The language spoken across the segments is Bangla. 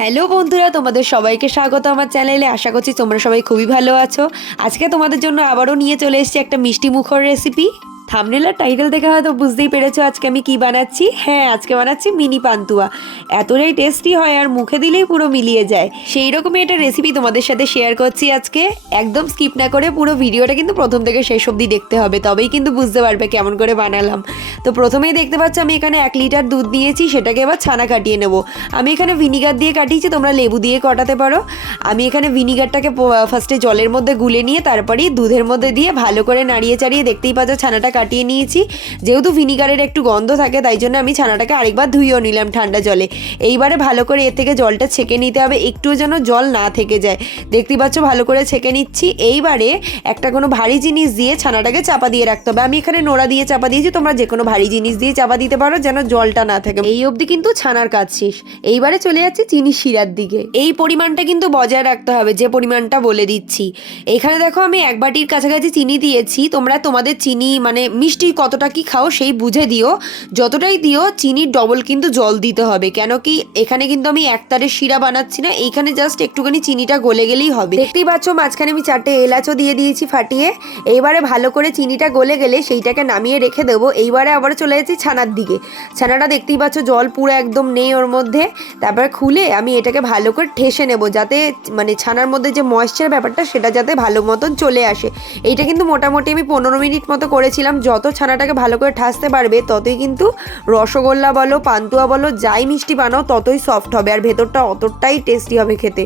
হ্যালো বন্ধুরা, তোমাদের সবাইকে স্বাগত আমার চ্যানেলে। আশা করছি তোমরা সবাই খুবই ভালো আছো। আজকে তোমাদের জন্য আবারও নিয়ে চলে এসেছি একটা মিষ্টি মুখর রেসিপি থামনেল আর টাইটেল দেখে হয়তো বুঝতেই পেরেছ আজকে আমি কি বানাচ্ছি। হ্যাঁ আজকে বানাচ্ছি মিনি পান্তুয়া। এতটাই টেস্টি হয় আর মুখে দিলেই পুরো মিলিয়ে যায়। সেই রকমই একটা রেসিপি তোমাদের সাথে শেয়ার করছি আজকে। একদম স্কিপ না করে পুরো ভিডিওটা কিন্তু প্রথম থেকে শেষ অবধি দেখতে হবে, তবেই কিন্তু বুঝতে পারবে কেমন করে বানালাম। তো প্রথমেই দেখতে পাচ্ছ আমি এখানে এক লিটার দুধ নিয়েছি, সেটাকে এবার ছানা কাটিয়ে নেব। আমি এখানে ভিনিগার দিয়ে কাটিয়েছি, তোমরা লেবু দিয়ে কাটাতে পারো। আমি এখানে ভিনিগারটাকে ফার্স্টে জলের মধ্যে গুলে নিয়ে, তারপরেই দুধের মধ্যে দিয়ে ভালো করে নাড়িয়ে চাড়িয়ে দেখতেই পাচ্ছ ছানাটা কাটিয়ে নিয়েছি। যেহেতু ভিনিগারের একটু গন্ধ থাকে, তাই জন্য আমি ছানাটাকে আরেকবার ধুইও নিলাম ঠান্ডা জলে। এইবারে ভালো করে এর থেকে জলটা ছেঁকে নিতে হবে, একটুও যেন জল না থেকে যায়। দেখতেই পাচ্ছ, ভালো করে ছেঁকে নিচ্ছি। এইবারে একটা কোনো ভারী জিনিস দিয়ে ছানাটাকে চাপা দিয়ে রাখতে হবে। আমি এখানে নোড়া দিয়ে চাপা দিয়েছি, তোমরা যে কোনো ভারী জিনিস দিয়ে চাপা দিতে পারো, যেন জলটা না থাকে। এই অবধি কিন্তু ছানার কাজ শেষ। এইবারে চলে যাচ্ছে চিনি শিরার দিকে। এই পরিমাণটা কিন্তু বজায় রাখতে হবে, যে পরিমাণটা বলে দিচ্ছি। এখানে দেখো, আমি এক বাটির কাছাকাছি চিনি দিয়েছি। তোমরা তোমাদের চিনি মানে মিষ্টি কতটা কি খাও সেই বুঝে দিও। যতটাই দিও, চিনির ডবল কিন্তু জল দিতে হবে। কেন কি এখানে কিন্তু আমি একতারের শিরা বানাচ্ছি না, এইখানে জাস্ট একটুখানি চিনিটা গলে গেলেই হবে। দেখতেই পাচ্ছ, মাঝখানে আমি চারটে এলাচও দিয়ে দিয়েছি ফাটিয়ে। এইবারে ভালো করে চিনিটা গলে গেলে সেইটাকে নামিয়ে রেখে দেবো। এইবারে আবার চলে যাচ্ছি ছানার দিকে। ছানাটা দেখতেই পাচ্ছ, জল পুরো একদম নেই ওর মধ্যে। তারপরে খুলে আমি এটাকে ভালো করে ঠেসে নেব, যাতে মানে ছানার মধ্যে যে ময়েশ্চার ব্যাপারটা, সেটা যাতে ভালো মতন চলে আসে। এইটা কিন্তু মোটামুটি আমি পনেরো মিনিট মতো করেছিলাম যত ছানাটাকে ভালো করে ঠাসতে পারবে, ততই কিন্তু রসগোল্লা বলো, পান্তুয়া বলো, যাই মিষ্টি বানাও, ততই সফট হবে আর ভেতরটা অতটাই টেস্টি হবে খেতে।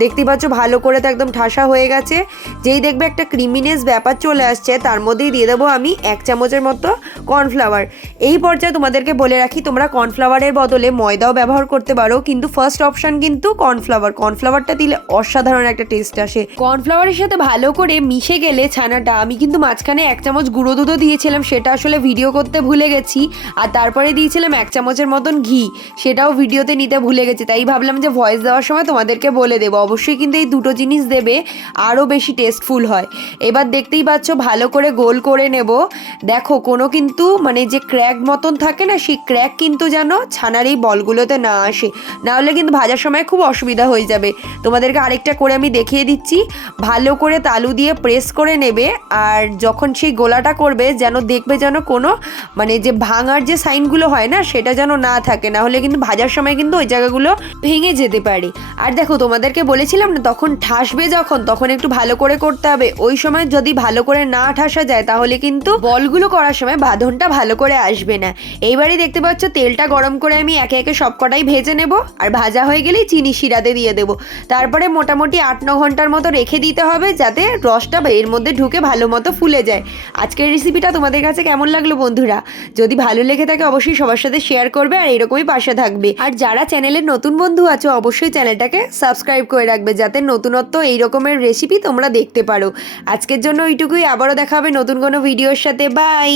দেখতেই পাচ্ছ ভালো করে তো একদম ঠাসা হয়ে গেছে। যেই দেখবে একটা ক্রিমিনেস ব্যাপার চলে আসছে, তার মধ্যেই দিয়ে দেবো আমি এক চামচের মতো কর্নফ্লাওয়ার এই পর্যায়ে তোমাদেরকে বলে রাখি, তোমরা কর্নফ্লাওয়ারের বদলে ময়দাও ব্যবহার করতে পারো, কিন্তু ফার্স্ট অপশান কিন্তু কর্নফ্লাওয়ার কর্নফ্লাওয়ারটা দিলে অসাধারণ একটা টেস্ট আসে। কর্নফ্লাওয়ারের সাথে ভালো করে মিশে গেলে ছানাটা, আমি কিন্তু মাঝখানে এক চামচ গুঁড়ো দুধও দিয়েছিলাম, সেটা আসলে ভিডিও করতে ভুলে গেছি। আর তারপরে দিয়েছিলাম এক চামচের মতন ঘি, সেটাও ভিডিওতে নিতে ভুলে গেছি। তাই ভাবলাম যে ভয়েস দেওয়ার সময় তোমাদেরকে বলে দেবো। অবশ্যই কিন্তু এই দুটো জিনিস দেবে, আরও বেশি টেস্টফুল হয়। এবার দেখতেই পাচ্ছ, ভালো করে গোল করে নেব। দেখো, কোনো কিন্তু মানে যে ক্র্যাক মতন থাকে না, সেই ক্র্যাক কিন্তু যেন ছানার এই বলগুলোতে না আসে। নাহলে কিন্তু ভাজার সময় খুব অসুবিধা হয়ে যাবে। তোমাদেরকে আরেকটা করে আমি দেখিয়ে দিচ্ছি। ভালো করে তালু দিয়ে প্রেস করে নেবে, আর যখন সেই গোলাটা করবে যেন দেখবে যেন কোনো মানে যে ভাঙার যে সাইনগুলো হয় না, সেটা যেন না থাকে। না হলে কিন্তু ভাজার সময় কিন্তু ওই জায়গাগুলো ভেঙে যেতে পারে। আর দেখো, তোমাদেরকে বলেছিলাম না, তখন ঠাসবে যখন, তখন একটু ভালো করে করতে হবে। ওই সময় যদি ভালো করে না ঠাসা যায়, তাহলে কিন্তু বলগুলো করার সময় বাঁধনটা ভালো করে আসবে না। এইবারই দেখতে পাচ্ছ, তেলটা গরম করে আমি একে একে সবকটাই ভেজে নেব, আর ভাজা হয়ে গেলেই চিনি শিরাতে দিয়ে দেবো। তারপরে মোটামুটি আট, ন ঘণ্টার মতো রেখে দিতে হবে, যাতে রসটা এর মধ্যে ঢুকে ভালো মতো ফুলে যায়। আজকের রেসিপিটা তোমাদের কাছে কেমন লাগল বন্ধুরা? যদি ভালো লেগে থাকে, অবশ্যই সবার সাথে শেয়ার করবে আর এরকমই পাশে থাকবে। আর যারা চ্যানেলের নতুন বন্ধু আছো, অবশ্যই চ্যানেলটাকে সাবস্ক্রাইব করে রাখবে যাতে নতুনত্ব এই রকমের রেসিপি তোমরা দেখতে পারো। আজকের জন্য ওইটুকুই। আবারও দেখা হবে নতুন কোনো ভিডিওর সাথে। বাই